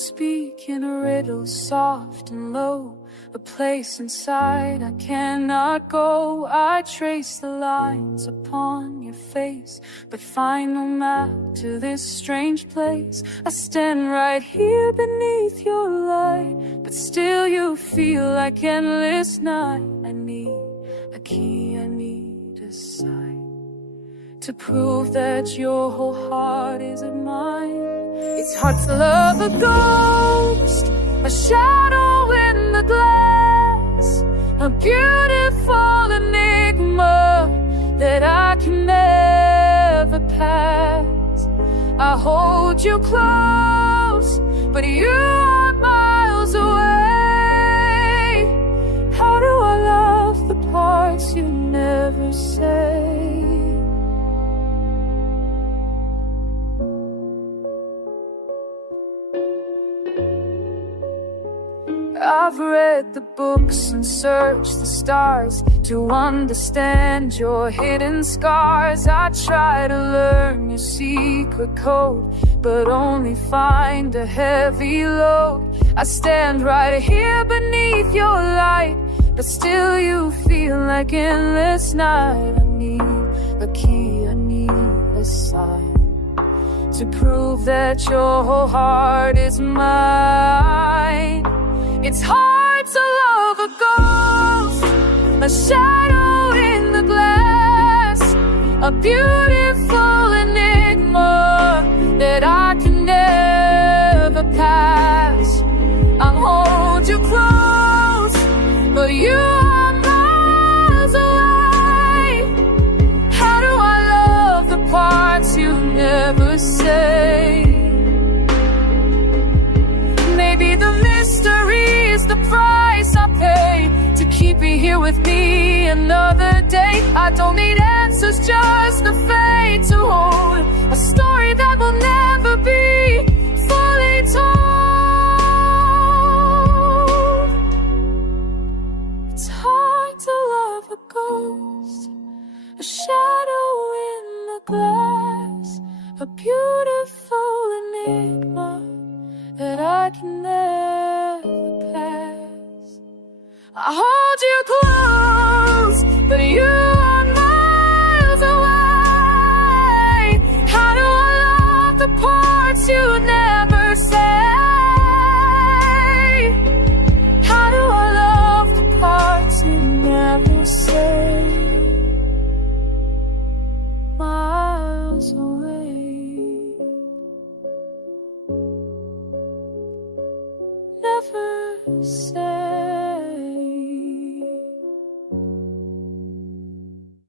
speak in a riddle, soft and low, a place inside I cannot go. I trace the lines upon your face, but find no map to this strange place. I stand right here beneath your light, but still you feel like endless night. I need a key, I need a sign to prove that your whole heart isn't mine. It's hard to love a ghost, a shadow in the glass, a beautiful enigma that I can never pass. I hold you close, but you are miles away. How do I love the parts you never say? I've read the books and searched the stars to understand your hidden scars. I try to learn your secret code, but only find a heavy load. I stand right here beneath your light, but still you feel like endless night. I need a key, I need a sign to prove that your whole heart is mine. It's hard to love a ghost, a shadow in the glass, a beautiful enigma that I can never pass. I'll hold you close, but you are miles away. How do I love the parts you never say? Maybe the mystery is the price I pay to keep you here with me another day. I don't need answers, just the fate to hold a story that will never be fully told. It's hard to love a ghost, a shadow in the glass, a beautiful enigma that I can never pass.